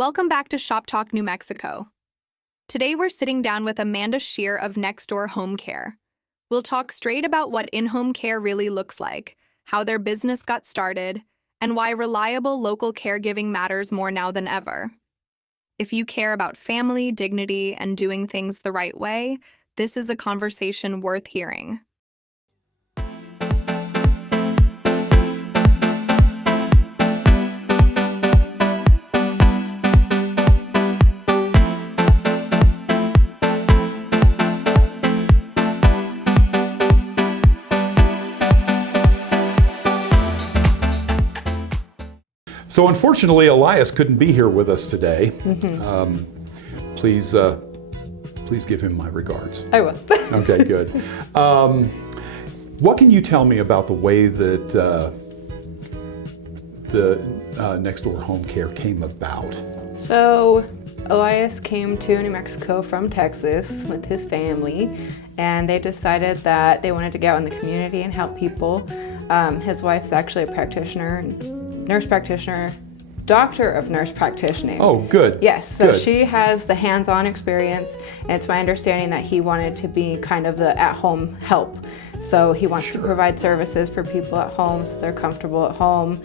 Welcome back to Shop Talk New Mexico. Today we're sitting down with Amanda Scheer of NextDoor HomeCare. We'll talk straight about what in-home care really looks like, how their business got started, and why reliable local caregiving matters more now than ever. If you care about family, dignity, and doing things the right way, this is a conversation worth hearing. So unfortunately, Elias couldn't be here with us today. Please give him my regards. I will. Okay, good. What can you tell me about the way that the NextDoor HomeCare came about? So Elias came to New Mexico from Texas with his family, and they decided that they wanted to get out in the community and help people. His wife is actually a practitioner, nurse practitioner, doctor of nurse practitioning. Oh, good. Yes, so good. She has the hands-on experience, and it's my understanding that he wanted to be kind of the at-home help. So he wants to provide services for people at home so they're comfortable at home,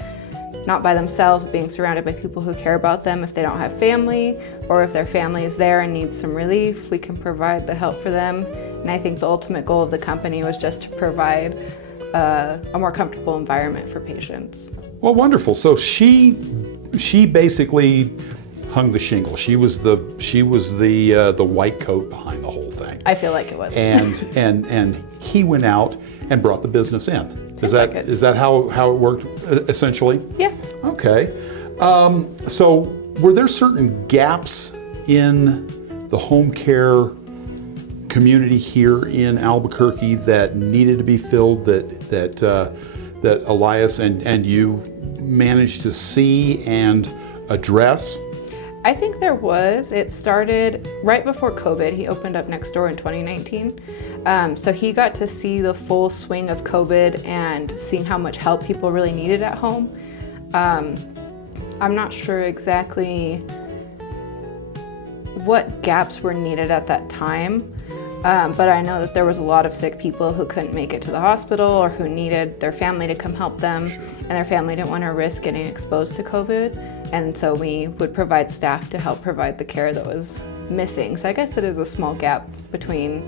not by themselves, being surrounded by people who care about them. If they don't have family, or if their family is there and needs some relief, we can provide the help for them. And I think the ultimate goal of the company was just to provide a more comfortable environment for patients. Well, wonderful. So she basically hung the shingle. She was the white coat behind the whole thing. I feel like it was. And he went out and brought the business in. Is that how it worked essentially? Yeah. Okay. So were there certain gaps in the home care community here in Albuquerque that needed to be filled, that Elias and you managed to see and address? I think there was. It started right before COVID. He opened up NextDoor in 2019. So he got to see the full swing of COVID and seeing how much help people really needed at home. I'm not sure exactly what gaps were needed at that time. But I know that there was a lot of sick people who couldn't make it to the hospital or who needed their family to come help them, and their family didn't want to risk getting exposed to COVID. And so we would provide staff to help provide the care that was missing. So I guess it is a small gap between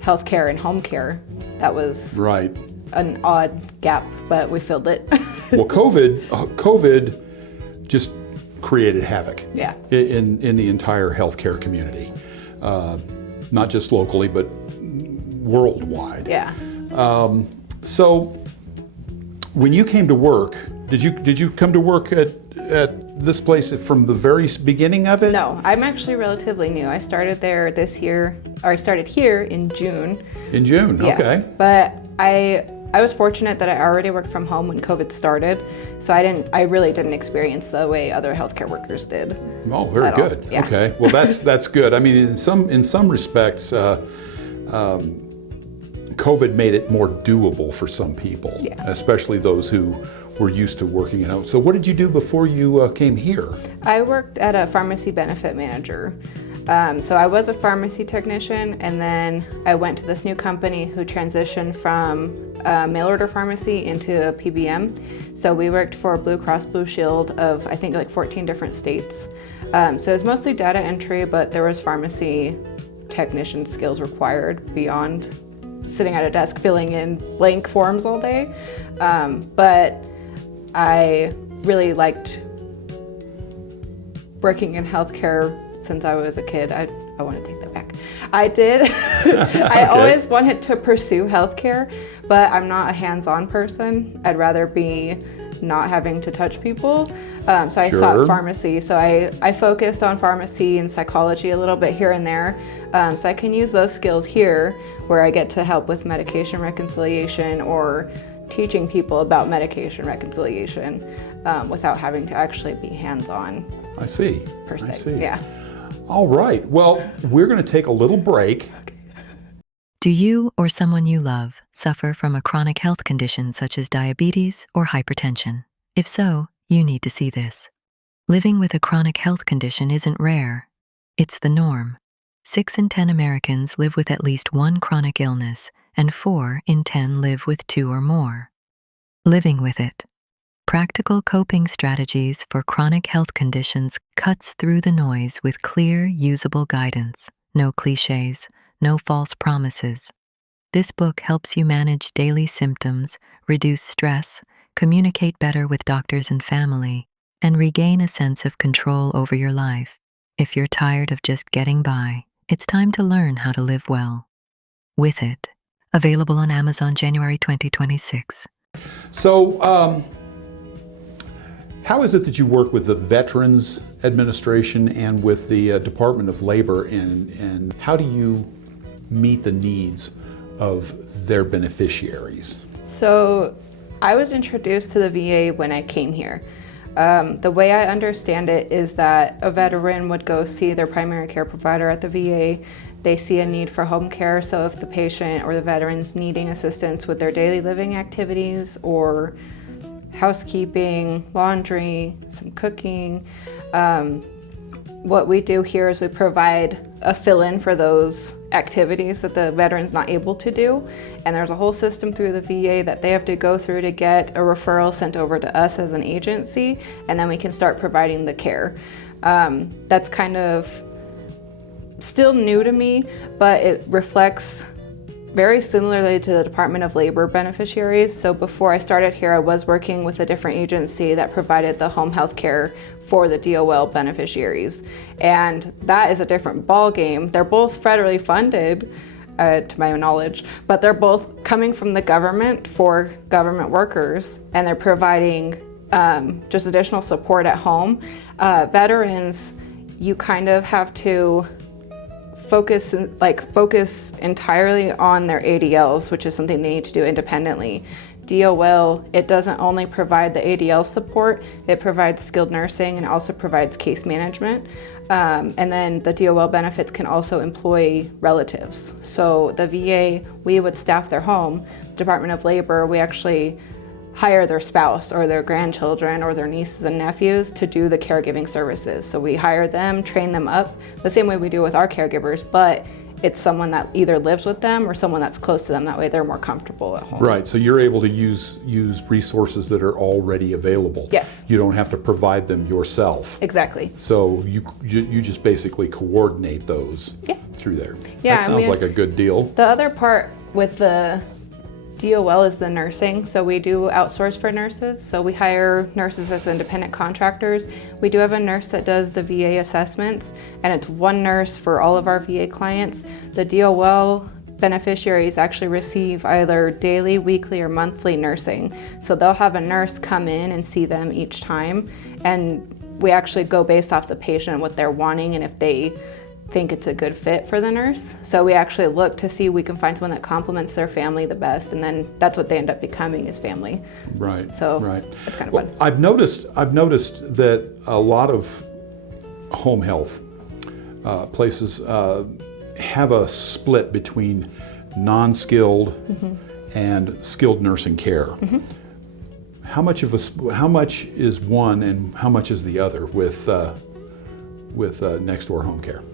healthcare and home care. That was right. An odd gap, but we filled it. Well, COVID just created havoc in the entire healthcare community. Not just locally, but worldwide. Yeah. So when you came to work, did you come to work at this place from the very beginning of it? No, I'm actually relatively new. I started there this year, or I started here in June. In June, yes. Okay. But I was fortunate that I already worked from home when COVID started, so I really didn't experience the way other healthcare workers did. Oh, very good. Yeah. Okay, well that's good. I mean, in some respects, COVID made it more doable for some people, especially those who were used to working at home. So what did you do before you came here? I worked at a pharmacy benefit manager. So I was a pharmacy technician, and then I went to this new company who transitioned from mail order pharmacy into a PBM. So we worked for Blue Cross Blue Shield of I think like 14 different states. So it was mostly data entry, but there was pharmacy technician skills required beyond sitting at a desk filling in blank forms all day. But I really liked working in healthcare since I was a kid. I want to take that back. I did. I always wanted to pursue healthcare, but I'm not a hands-on person. I'd rather be not having to touch people. So I sought pharmacy. So I focused on pharmacy and psychology a little bit here and there. So I can use those skills here where I get to help with medication reconciliation or teaching people about medication reconciliation without having to actually be hands-on. I see. Per se. I see. Yeah. All right. Well, we're going to take a little break. Do you or someone you love suffer from a chronic health condition such as diabetes or hypertension? If so, you need to see this. Living with a chronic health condition isn't rare. It's the norm. 6 in 10 Americans live with at least one chronic illness, and 4 in 10 live with 2 or more. Living with it. Practical coping strategies for chronic health conditions cuts through the noise with clear, usable guidance. No cliches, no false promises. This book helps you manage daily symptoms, reduce stress, communicate better with doctors and family, and regain a sense of control over your life. If you're tired of just getting by, it's time to learn how to live well. With It. Available on Amazon January 2026. So, how is it that you work with the Veterans Administration and with the Department of Labor, and how do you meet the needs of their beneficiaries? So I was introduced to the VA when I came here. The way I understand it is that a veteran would go see their primary care provider at the VA. They see a need for home care, so if the patient or the veteran's needing assistance with their daily living activities or housekeeping, laundry, some cooking, what we do here is we provide a fill-in for those activities that the veteran's not able to do. And there's a whole system through the VA that they have to go through to get a referral sent over to us as an agency, and then we can start providing the care. That's kind of still new to me, but it reflects very similarly to the Department of Labor beneficiaries. So before I started here, I was working with a different agency that provided the home health care for the DOL beneficiaries. And that is a different ball game. They're both federally funded, to my knowledge, but they're both coming from the government for government workers, and they're providing just additional support at home. Veterans, you kind of have to focus entirely on their ADLs, which is something they need to do independently. DOL, it doesn't only provide the ADL support, it provides skilled nursing and also provides case management. And then the DOL benefits can also employ relatives. So the VA, we would staff their home. Department of Labor, we actually hire their spouse or their grandchildren or their nieces and nephews to do the caregiving services. So we hire them, train them up, the same way we do with our caregivers, but it's someone that either lives with them or someone that's close to them. That way they're more comfortable at home. Right, so you're able to use resources that are already available. Yes. You don't have to provide them yourself. Exactly. So you just basically coordinate those through there. Yeah, that sounds like a good deal. The other part with the DOL is the nursing. So we do outsource for nurses. So we hire nurses as independent contractors. We do have a nurse that does the VA assessments, and it's one nurse for all of our VA clients. The DOL beneficiaries actually receive either daily, weekly, or monthly nursing. So they'll have a nurse come in and see them each time, and we actually go based off the patient, what they're wanting, and if they think it's a good fit for the nurse. So we actually look to see if we can find someone that complements their family the best, and then that's what they end up becoming, is family. Right. So right. it's kind of fun. I've noticed that a lot of home health places have a split between non-skilled and skilled nursing care. How much is one and how much is the other with NextDoor HomeCare?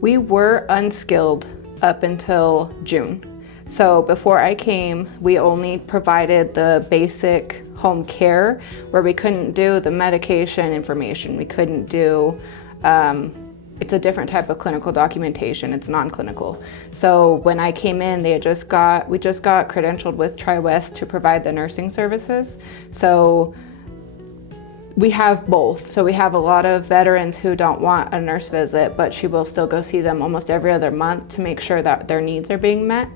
We were unskilled up until June. So before I came, we only provided the basic home care, where we couldn't do the medication information. We couldn't do, it's a different type of clinical documentation. It's non-clinical. So when I came in, we just got credentialed with TriWest to provide the nursing services. So we have both. So we have a lot of veterans who don't want a nurse visit, but she will still go see them almost every other month to make sure that their needs are being met.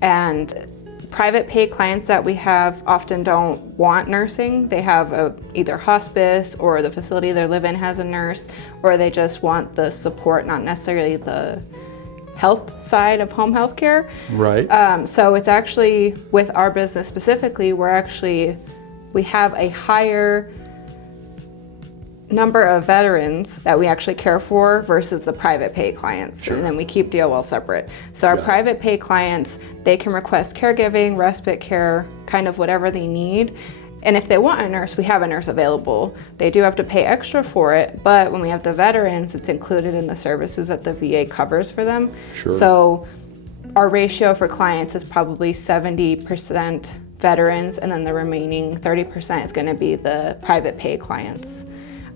And private pay clients that we have often don't want nursing. They have either hospice, or the facility they live in has a nurse, or they just want the support, not necessarily the health side of home health care. Right. So it's actually, with our business specifically, we have a higher number of veterans that we actually care for versus the private pay clients. Sure. And then we keep DOL separate. So our private pay clients, they can request caregiving, respite care, kind of whatever they need. And if they want a nurse, we have a nurse available. They do have to pay extra for it, but when we have the veterans, it's included in the services that the VA covers for them. Sure. So our ratio for clients is probably 70% veterans, and then the remaining 30% is going to be the private pay clients.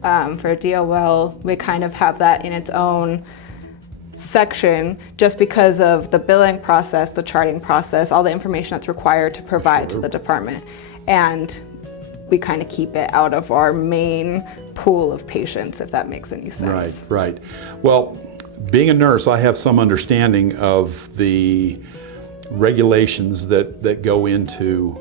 For DOL, we kind of have that in its own section just because of the billing process, the charting process, all the information that's required to provide to the department. And we kind of keep it out of our main pool of patients, if that makes any sense. Right, right. Well, being a nurse, I have some understanding of the regulations that go into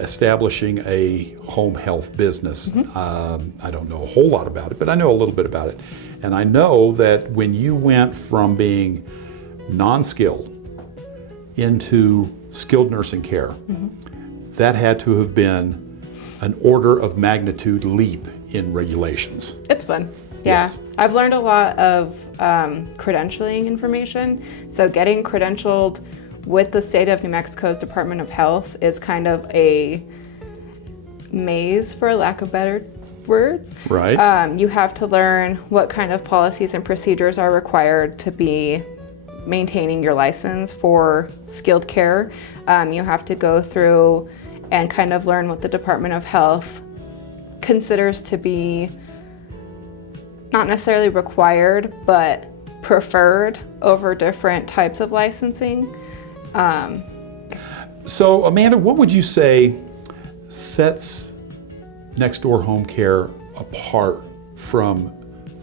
establishing a home health business. I don't know a whole lot about it, but I know a little bit about it. And I know that when you went from being non-skilled into skilled nursing care, that had to have been an order of magnitude leap in regulations. It's fun. Yeah. Yes. I've learned a lot of credentialing information. So getting credentialed with the state of New Mexico's Department of Health is kind of a maze, for lack of better words. Right. You have to learn what kind of policies and procedures are required to be maintaining your license for skilled care. You have to go through and kind of learn what the Department of Health considers to be not necessarily required, but preferred over different types of licensing. So Amanda, what would you say sets NextDoor HomeCare apart from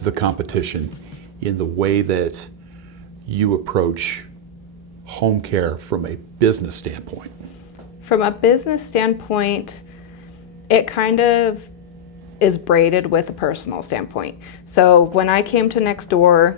the competition in the way that you approach home care from a business standpoint? From a business standpoint, it kind of is braided with a personal standpoint. So when I came to NextDoor,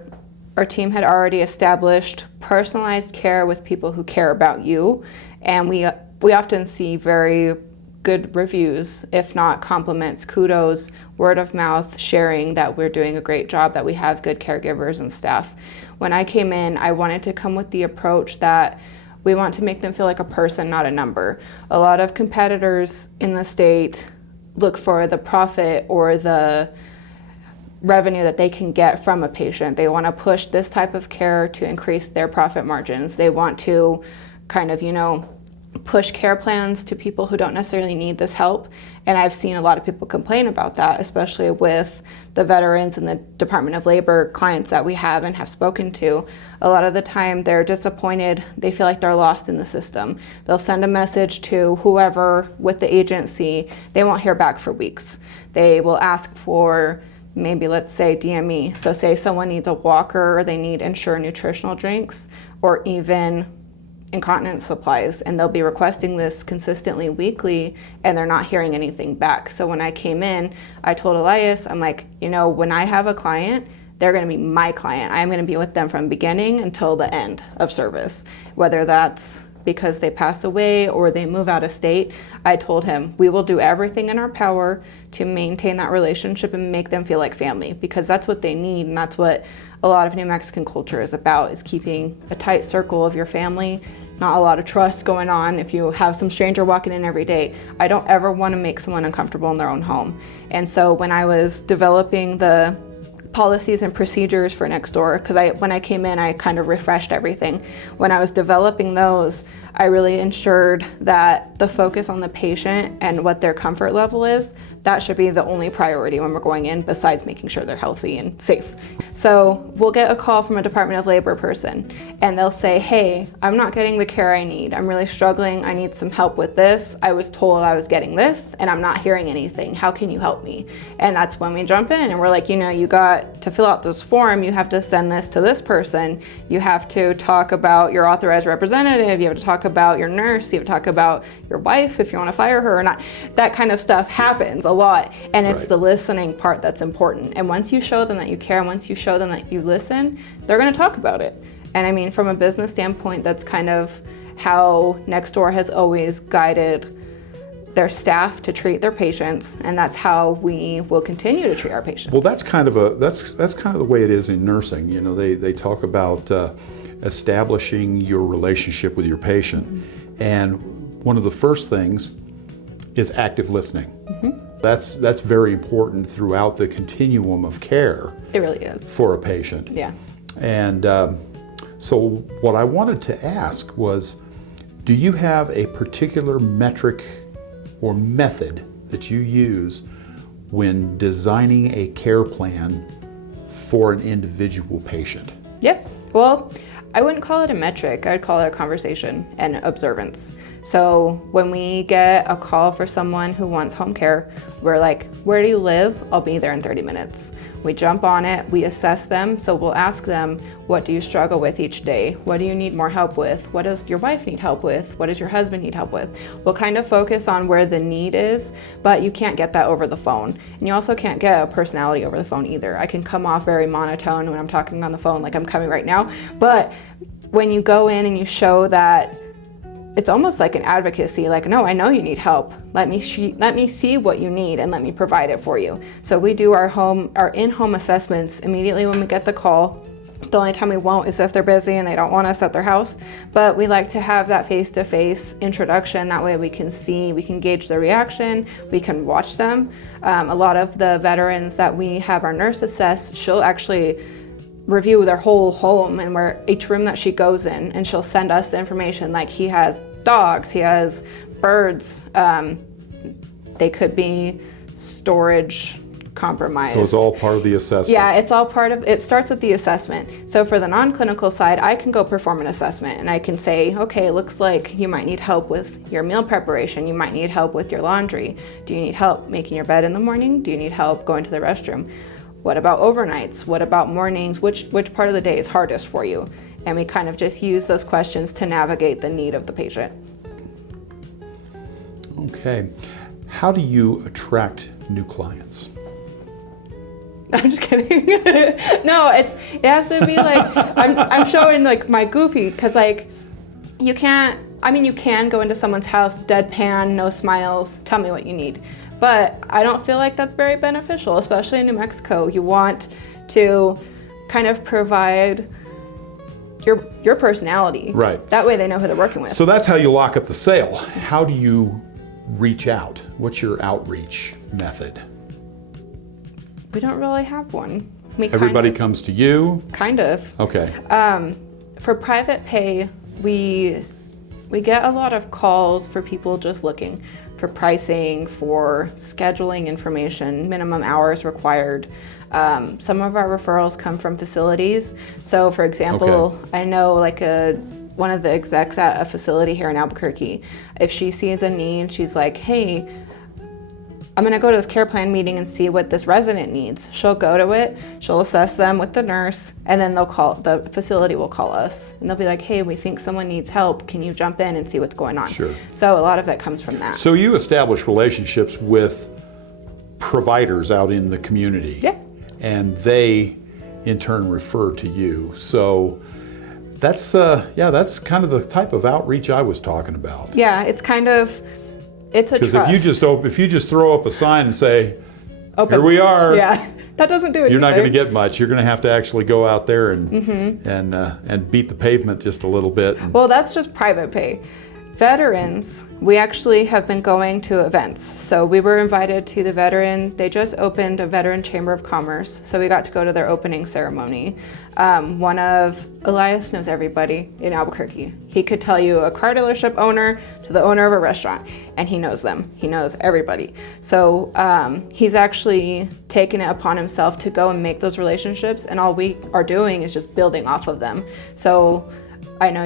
our team had already established personalized care with people who care about you, and we often see very good reviews, if not compliments, kudos, word of mouth, sharing that we're doing a great job, that we have good caregivers and staff. When I came in, I wanted to come with the approach that we want to make them feel like a person, not a number. A lot of competitors in the state look for the profit or the revenue that they can get from a patient. They want to push this type of care to increase their profit margins. They want to kind of, push care plans to people who don't necessarily need this help. And I've seen a lot of people complain about that, especially with the veterans and the Department of Labor clients that we have and have spoken to. A lot of the time they're disappointed. They feel like they're lost in the system. They'll send a message to whoever with the agency. They won't hear back for weeks. They will ask for maybe, let's say, DME. So say someone needs a walker or they need Ensure nutritional drinks or even incontinence supplies, and they'll be requesting this consistently weekly and they're not hearing anything back. So when I came in, I told Elias, I'm like, when I have a client, they're going to be my client. I'm going to be with them from beginning until the end of service, whether that's because they pass away or they move out of state. I told him we will do everything in our power to maintain that relationship and make them feel like family, because that's what they need, and that's what a lot of New Mexican culture is about, is keeping a tight circle of your family. Not a lot of trust going on if you have some stranger walking in every day. I don't ever want to make someone uncomfortable in their own home. And so when I was developing the policies and procedures for NextDoor, because when I came in, I kind of refreshed everything. When I was developing those, I really ensured that the focus on the patient and what their comfort level is, that should be the only priority when we're going in, besides making sure they're healthy and safe. So we'll get a call from a Department of Labor person and they'll say, hey, I'm not getting the care I need. I'm really struggling. I need some help with this. I was told I was getting this and I'm not hearing anything. How can you help me? And that's when we jump in and we're like, you got to fill out this form. You have to send this to this person. You have to talk about your authorized representative. You have to talk about your nurse. You have to talk about your wife if you want to fire her or not. That kind of stuff happens a lot. And it's the listening part that's important. And once you show them that you care, and once you show them that you listen, they're going to talk about it. And I mean, from a business standpoint, that's kind of how NextDoor has always guided their staff to treat their patients, and that's how we will continue to treat our patients. Well, that's kind of the way it is in nursing. They talk about establishing your relationship with your patient, and one of the first things is active listening. That's very important throughout the continuum of care. It really is. For a patient. Yeah. And so what I wanted to ask was, do you have a particular metric or method that you use when designing a care plan for an individual patient? Yep. Well, I wouldn't call it a metric. I'd call it a conversation and observance. So when we get a call for someone who wants home care, we're like, where do you live? I'll be there in 30 minutes. We jump on it, we assess them. So we'll ask them, what do you struggle with each day? What do you need more help with? What does your wife need help with? What does your husband need help with? We'll kind of focus on where the need is, but you can't get that over the phone. And you also can't get a personality over the phone either. I can come off very monotone when I'm talking on the phone like I'm coming right now, but when you go in and you show that, it's almost like an advocacy, like, no, I know you need help. Let me see what you need and let me provide it for you. So we do our in-home assessments immediately when we get the call. The only time we won't is if they're busy and they don't want us at their house. But we like to have that face-to-face introduction. That way we can gauge their reaction, we can watch them. A lot of the veterans that we have our nurse assess, she'll actually review their whole home and where each room that she goes in, and she'll send us the information, like he has dogs, he has birds, they could be storage compromised. So it's all part of the assessment? Yeah, it's all part of, it starts with the assessment. So for the non-clinical side, I can go perform an assessment and I can say, okay, it looks like you might need help with your meal preparation, you might need help with your laundry. Do you need help making your bed in the morning? Do you need help going to the restroom? What about overnights? What about mornings? Which part of the day is hardest for you? And we kind of just use those questions to navigate the need of the patient. Okay. How do you attract new clients? I'm just kidding. No, it has to be like, I'm showing like my goofy, because like you can go into someone's house, deadpan, no smiles, tell me what you need. But I don't feel like that's very beneficial, especially in New Mexico. You want to kind of provide your personality. Right. That way they know who they're working with. So that's how you lock up the sale. How do you reach out? What's your outreach method? We don't really have one. Everybody comes to you? Kind of. Okay. For private pay, we get a lot of calls for people just looking for pricing, for scheduling information, minimum hours required. Some of our referrals come from facilities. So for example, I know like one of the execs at a facility here in Albuquerque, if she sees a need, she's like, hey, I'm gonna go to this care plan meeting and see what this resident needs. She'll go to it, she'll assess them with the nurse, and then the facility will call us. And they'll be like, hey, we think someone needs help. Can you jump in and see what's going on? Sure. So a lot of it comes from that. So you establish relationships with providers out in the community. Yeah. And they in turn refer to you. So that's kind of the type of outreach I was talking about. Yeah, it's a trust. Because if you just throw up a sign and say, Open. here we are. Yeah, that doesn't do it. You're not going to get much. You're going to have to actually go out there and beat the pavement just a little bit. Well, that's just private pay. Veterans, we actually have been going to events. So we were invited to they just opened a Veteran Chamber of Commerce. So we got to go to their opening ceremony. Elias knows everybody in Albuquerque. He could tell you a car dealership owner to the owner of a restaurant, and he knows them. He knows everybody. So he's actually taken it upon himself to go and make those relationships, and all we are doing is just building off of them. So I know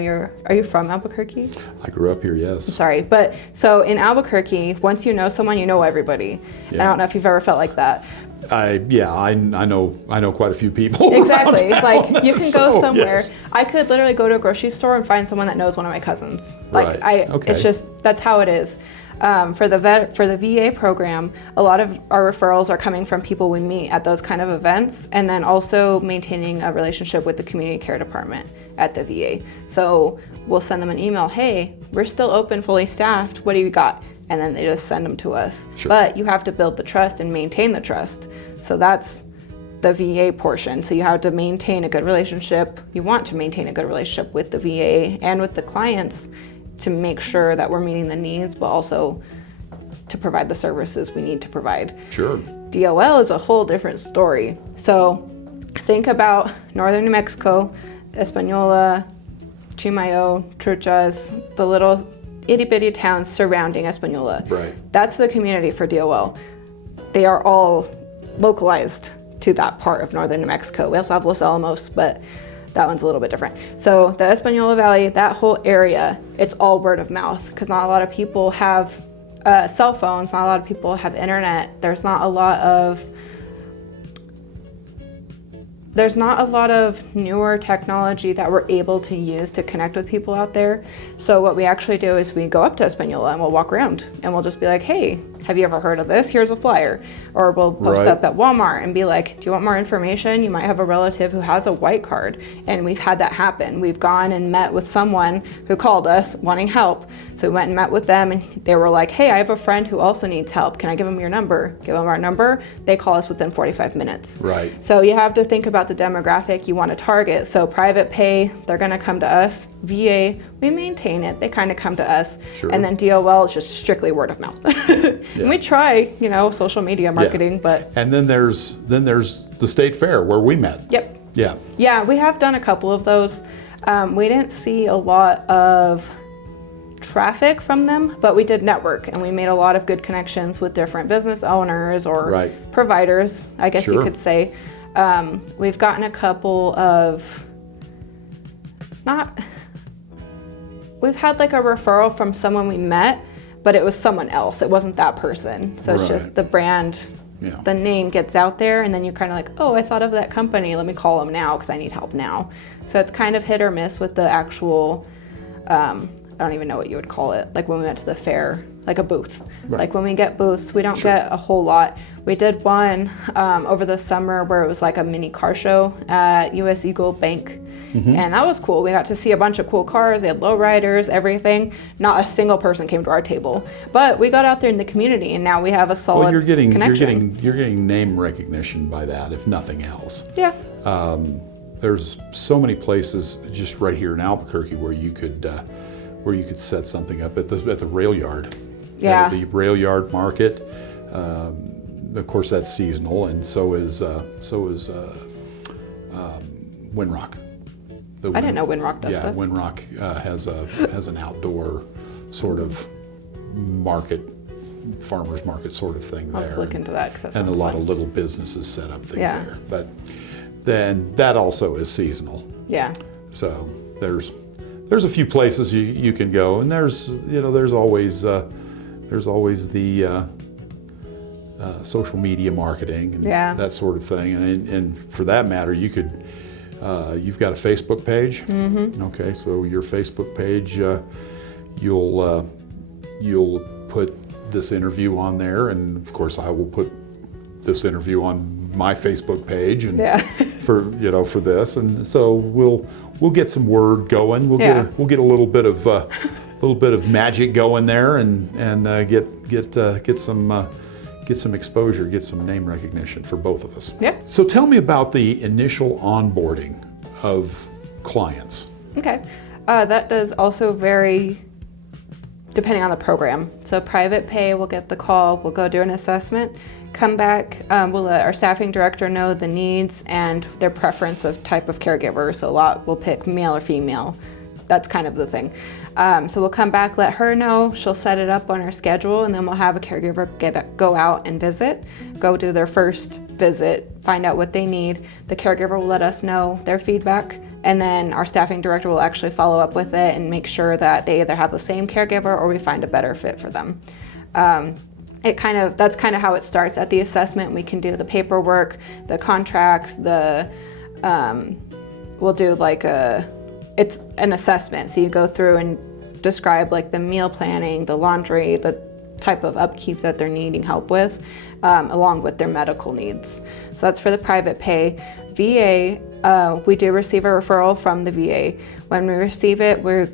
are you from Albuquerque? I grew up here, yes. Sorry, but so in Albuquerque, once you know someone, you know everybody. Yeah. I don't know if you've ever felt like that. I know quite a few people. Exactly. Around Like you can go somewhere. Yes. I could literally go to a grocery store and find someone that knows one of my cousins. Like Right. Okay. It's just that's how it is. For the VA program, a lot of our referrals are coming from people we meet at those kind of events, and then also maintaining a relationship with the community care department at the VA. So we'll send them an email, hey, we're still open, fully staffed, what do you got? And then they just send them to us. Sure. But you have to build the trust and maintain the trust. So that's the VA portion. So you have to maintain a good relationship. You want to maintain a good relationship with the VA and with the clients to make sure that we're meeting the needs, but also to provide the services we need to provide. Sure. DOL is a whole different story. So think about northern New Mexico, Española, Chimayo, Truchas, the little itty bitty towns surrounding Española. Right. That's the community for DOL. They are all localized to that part of northern New Mexico. We also have Los Alamos, but that one's a little bit different. So the Española Valley, that whole area, it's all word of mouth because not a lot of people have cell phones, not a lot of people have internet. There's not a lot of newer technology that we're able to use to connect with people out there. So what we actually do is we go up to Española and we'll walk around and we'll just be like, hey, have you ever heard of this? Here's a flyer. Or we'll post Right. up at Walmart and be like, do you want more information? You might have a relative who has a white card. And we've had that happen. We've gone and met with someone who called us wanting help. So we went and met with them and they were like, hey, I have a friend who also needs help. Can I give them your number? Give them our number. They call us within 45 minutes. Right. So you have to think about the demographic you want to target. So private pay, they're going to come to us. VA, we maintain it. They kind of come to us. Sure. And then DOL is just strictly word of mouth. And we try, social media marketing, but And then there's the state fair where we met. yep. Yeah. Yeah, we have done a couple of those. We didn't see a lot of traffic from them, but we did network and we made a lot of good connections with different business owners or Right. providers, I guess you Sure. could say. We've gotten a couple of, we've had like a referral from someone we met, but it was someone else. It wasn't that person. So it's Right. just the brand, Yeah. the name gets out there and then you're kind of like, oh, I thought of that company. Let me call them now because I need help now. So it's kind of hit or miss with the actual, I don't even know what you would call it. Like when we went to the fair, like a booth. Right. Like when we get booths, we don't Sure. get a whole lot. We did one over the summer where it was like a mini car show at US Eagle Bank. And that was cool. We got to see a bunch of cool cars. They had lowriders, everything. Not a single person came to our table, but we got out there in the community, and now we have a solid Well, you're getting name recognition by that, if nothing else. Yeah. There's so many places just right here in Albuquerque where you could set something up at the rail yard. Yeah. The rail yard market. Of course, that's seasonal, and so is Winrock. I didn't know Winrock does Yeah, stuff. Winrock has an outdoor sort of market, farmers market sort of thing I'll there. have to look into that because that And a sounds lot fun. of little businesses set up things Yeah. there. But then that also is seasonal. Yeah. So there's a few places you can go, and there's always the social media marketing and Yeah. that sort of thing. And for that matter, you could you've got a Facebook page. Mm-hmm. Okay, so your Facebook page, you'll put this interview on there, and of course I will put this interview on my Facebook page, and Yeah. for this, and so we'll get some word going. We'll Yeah. get a little bit of magic going there, and get some exposure, get some name recognition for both of us. Yep. So tell me about the initial onboarding of clients. Okay. That does also vary depending on the program. So private pay, we'll get the call, we'll go do an assessment, come back, we'll let our staffing director know the needs and their preference of type of caregiver. So a lot will pick male or female. That's kind of the thing. So we'll come back, let her know, she'll set it up on her schedule, and then we'll have a caregiver go out and visit, go do their first visit, find out what they need. The caregiver will let us know their feedback, and then our staffing director will actually follow up with it and make sure that they either have the same caregiver or we find a better fit for them. That's kind of how it starts at the assessment. We can do the paperwork, the contracts, we'll do it's an assessment. So you go through and describe like the meal planning, the laundry, the type of upkeep that they're needing help with, along with their medical needs. So that's for the private pay. VA, we do receive a referral from the VA. When we receive it, we're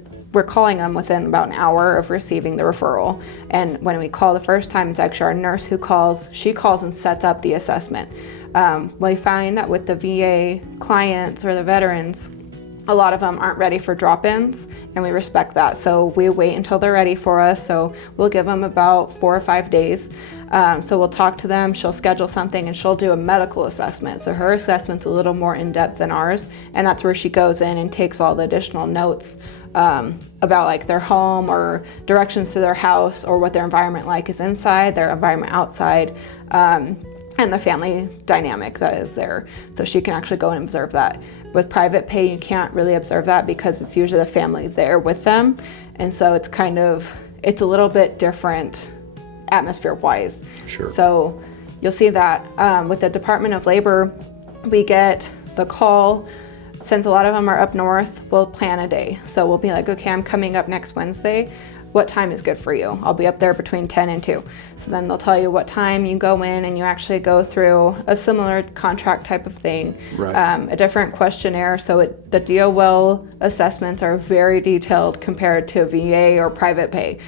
calling them within about an hour of receiving the referral. And when we call the first time, it's actually our nurse who calls. She calls and sets up the assessment. We find that with the VA clients or the veterans, a lot of them aren't ready for drop-ins, and we respect that. So we wait until they're ready for us. So we'll give them about 4 or 5 days. So we'll talk to them, she'll schedule something, and she'll do a medical assessment. So her assessment's a little more in-depth than ours, and that's where she goes in and takes all the additional notes about like their home or directions to their house or what their environment like is inside, their environment outside, and the family dynamic that is there. So she can actually go and observe that. With private pay, you can't really observe that because it's usually the family there with them. And so it's a little bit different atmosphere wise. Sure. So you'll see that with the Department of Labor, we get the call. Since a lot of them are up north, we'll plan a day. So we'll be like, okay, I'm coming up next Wednesday. What time is good for you? I'll be up there between 10 and 2. So then they'll tell you what time you go in, and you actually go through a similar contract type of thing, right. A different questionnaire. So the DOL assessments are very detailed compared to VA or private pay.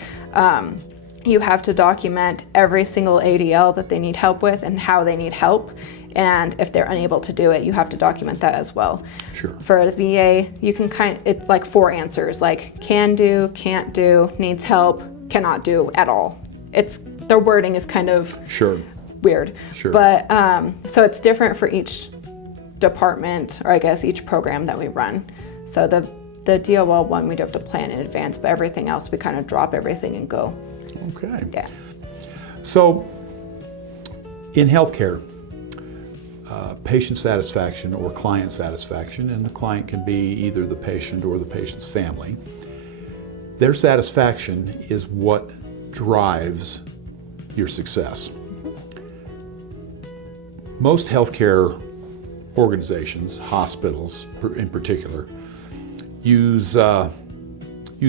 You have to document every single ADL that they need help with and how they need help. And if they're unable to do it, you have to document that as well. Sure. For the VA, you can it's like 4 answers, like can do, can't do, needs help, cannot do at all. Their wording is kind of Sure. weird. Sure. But so it's different for each department, or I guess each program that we run. So the DOL one, we do have to plan in advance, but everything else, we kind of drop everything and go. Okay. Yeah. So in healthcare, patient satisfaction or client satisfaction, and the client can be either the patient or the patient's family, their satisfaction is what drives your success. Most healthcare organizations, hospitals in particular, use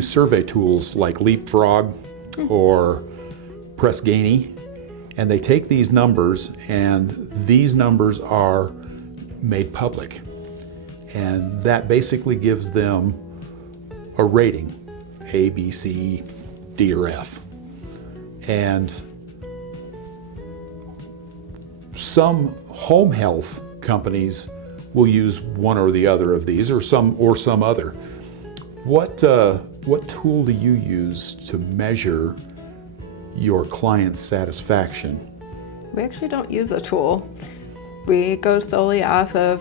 survey tools like Leapfrog or Press Ganey, and they take these numbers, and these numbers are made public, and that basically gives them a rating, A, B, C, D, or F. And some home health companies will use one or the other of these, or some other. What tool do you use to measure your client's satisfaction? We actually don't use a tool. We go solely off of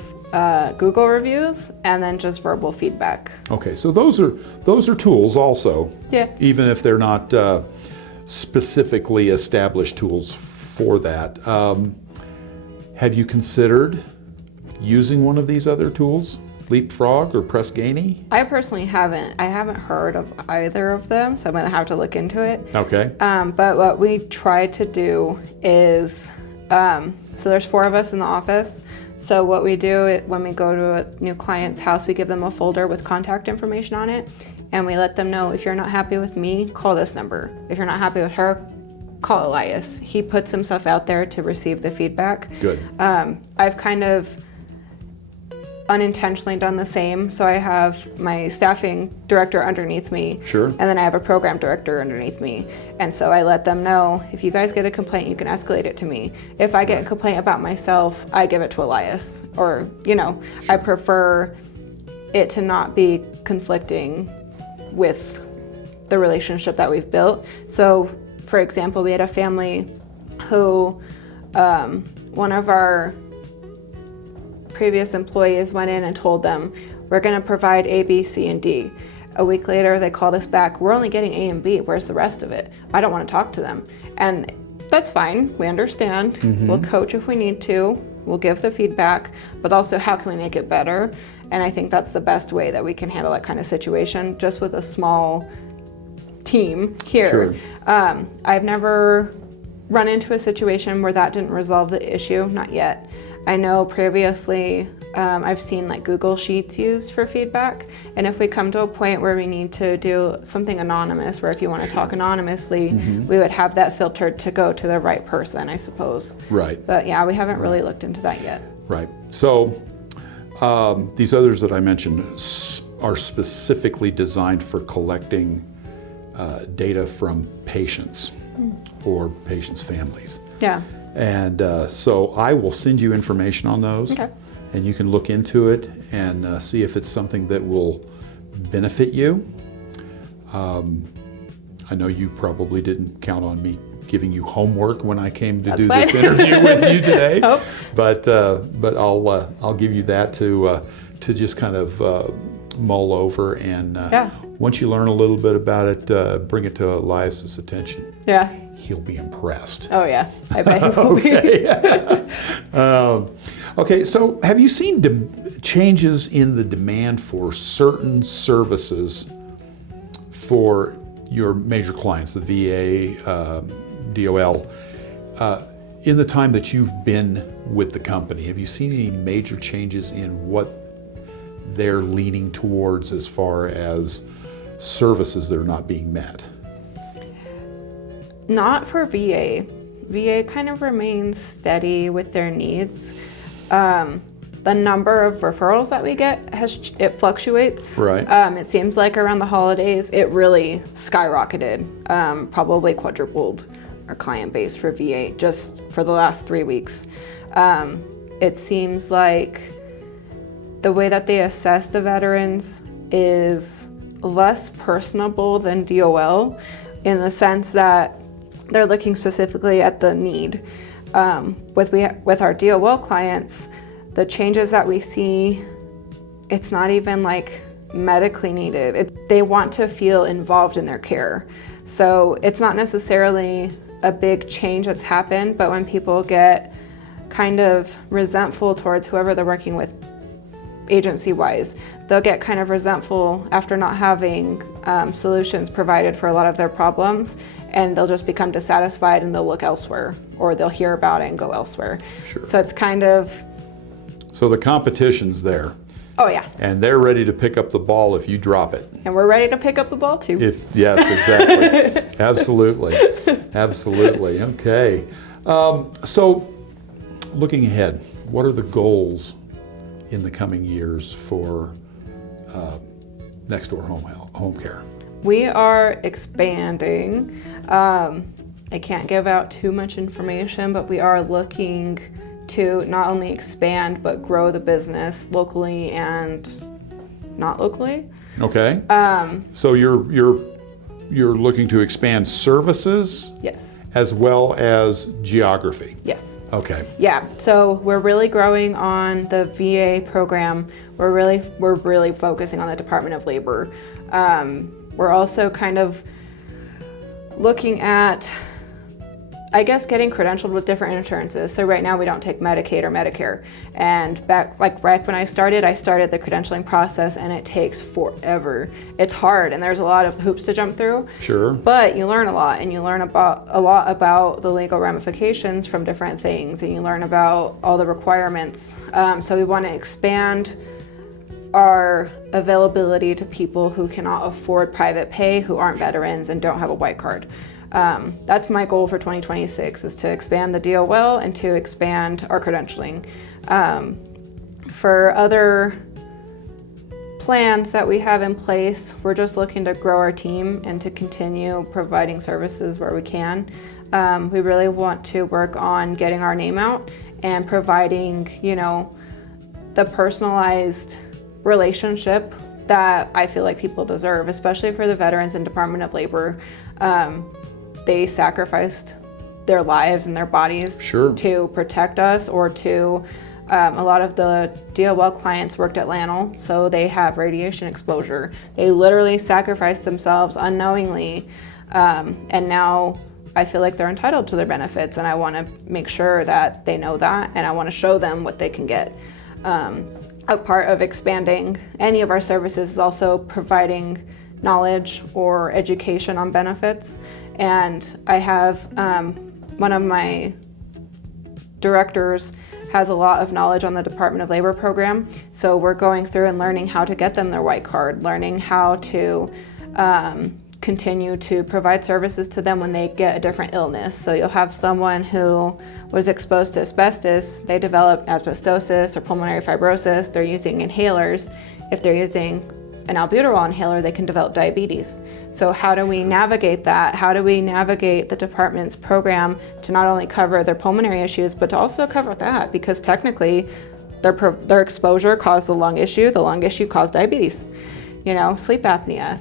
Google reviews and then just verbal feedback. Okay, so those are tools also. Yeah. Even if they're not specifically established tools for that. Have you considered using one of these other tools? Leapfrog or Press Ganey? I personally haven't. I haven't heard of either of them, so I'm going to have to look into it. Okay. But what we try to do is, so there's 4 of us in the office. So what we do when we go to a new client's house, we give them a folder with contact information on it, and we let them know, if you're not happy with me, call this number. If you're not happy with her, call Elias. He puts himself out there to receive the feedback. Good. I've kind of unintentionally done the same. So I have my staffing director underneath me. Sure. And then I have a program director underneath me. And so I let them know, if you guys get a complaint, you can escalate it to me. If I get a complaint about myself, I give it to Elias. Or, Sure. I prefer it to not be conflicting with the relationship that we've built. So, for example, we had a family who one of our previous employees went in and told them, we're going to provide A, B, C, and D. A week later, they called us back, we're only getting A and B, where's the rest of it? I don't want to talk to them. And that's fine, we understand. Mm-hmm. We'll coach if we need to, we'll give the feedback, but also how can we make it better? And I think that's the best way that we can handle that kind of situation, just with a small team here. Sure. I've never run into a situation where that didn't resolve the issue, not yet. I know previously I've seen like Google Sheets used for feedback, and if we come to a point where we need to do something anonymous, where if you want to talk anonymously, mm-hmm. we would have that filtered to go to the right person, I suppose. Right. But yeah, we haven't really looked into that yet. Right. So these others that I mentioned are specifically designed for collecting data from patients or patients' families. Yeah. And so I will send you information on those. Okay. and you can look into it and see if it's something that will benefit you. I know you probably didn't count on me giving you homework when I came to do this interview with you today, but I'll give you that to just kind of mull over, and once you learn a little bit about it, bring it to Elias's attention. Yeah. He'll be impressed. Oh yeah, I bet he will be. Okay, so have you seen changes in the demand for certain services for your major clients, the VA, DOL, in the time that you've been with the company? Have you seen any major changes in what they're leaning towards as far as services that are not being met? Not for VA. VA kind of remains steady with their needs. The number of referrals that we get it fluctuates. Right. It seems like around the holidays it really skyrocketed, probably quadrupled our client base for VA just for the last 3 weeks. It seems like the way that they assess the veterans is less personable than DOL, in the sense that they're looking specifically at the need. With our DOL clients, the changes that we see, it's not even like medically needed. They want to feel involved in their care. So it's not necessarily a big change that's happened, but when people get kind of resentful towards whoever they're working with agency-wise, they'll get kind of resentful after not having solutions provided for a lot of their problems, and they'll just become dissatisfied and they'll look elsewhere, or they'll hear about it and go elsewhere. Sure. So it's kind of... So the competition's there. Oh yeah. And they're ready to pick up the ball if you drop it. And we're ready to pick up the ball too. Yes, exactly. Absolutely. Absolutely. Okay. So looking ahead, what are the goals in the coming years for NextDoor HomeCare? We are expanding. I can't give out too much information, but we are looking to not only expand but grow the business locally and not locally. Okay. So you're looking to expand services? Yes. As well as geography? Yes. Okay. Yeah, so we're really growing on the VA program. We're really focusing on the Department of Labor. We're also kind of looking at, I guess, getting credentialed with different insurances. So right now we don't take Medicaid or Medicare. And back when I started the credentialing process, and it takes forever. It's hard, and there's a lot of hoops to jump through. Sure. But you learn a lot, and you learn a lot about the legal ramifications from different things, and you learn about all the requirements. So we want to expand our availability to people who cannot afford private pay, who aren't veterans and don't have a white card. That's my goal for 2026, is to expand the DOL and to expand our credentialing. For other plans that we have in place, we're just looking to grow our team and to continue providing services where we can. We really want to work on getting our name out and providing, the personalized relationship that I feel like people deserve, especially for the veterans and Department of Labor. They sacrificed their lives and their bodies to protect us, or to, a lot of the DOL clients worked at Lanel, so they have radiation exposure. They literally sacrificed themselves unknowingly, and now I feel like they're entitled to their benefits, and I want to make sure that they know that, and I want to show them what they can get. A part of expanding any of our services is also providing knowledge or education on benefits. And I have one of my directors has a lot of knowledge on the Department of Labor program. So we're going through and learning how to get them their white card, learning how to continue to provide services to them when they get a different illness. So you'll have someone who was exposed to asbestos, they developed asbestosis or pulmonary fibrosis, they're using inhalers. If they're using an albuterol inhaler, they can develop diabetes. So how do we navigate that? How do we navigate the department's program to not only cover their pulmonary issues, but to also cover that? Because technically, their exposure caused the lung issue caused diabetes, sleep apnea,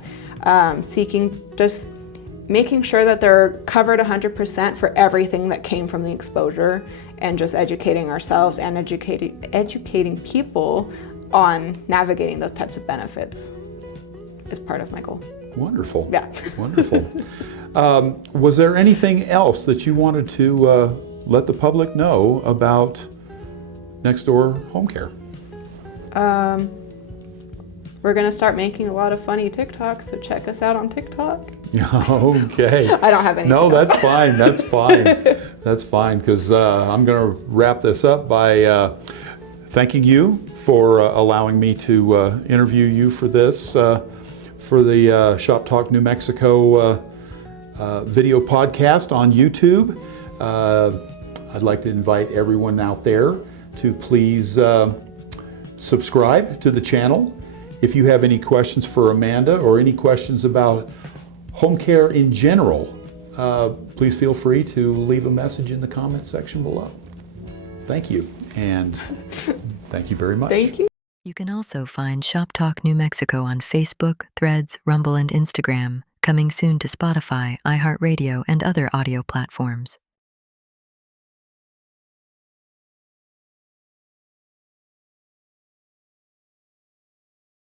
just making sure that they're covered 100% for everything that came from the exposure, and just educating ourselves and educating people on navigating those types of benefits is part of my goal. Wonderful. Yeah. Wonderful. Was there anything else that you wanted to let the public know about NextDoor HomeCare? We're going to start making a lot of funny TikToks, so check us out on TikTok. Okay. I don't have any. No, that's fine. That's fine. That's fine, because I'm going to wrap this up by thanking you for allowing me to interview you for this, for the Shop Talk New Mexico video podcast on YouTube. I'd like to invite everyone out there to please subscribe to the channel. If you have any questions for Amanda or any questions about home care in general, please feel free to leave a message in the comment section below. Thank you, and thank you very much. Thank you. You can also find Shop Talk New Mexico on Facebook, Threads, Rumble, and Instagram, coming soon to Spotify, iHeartRadio, and other audio platforms.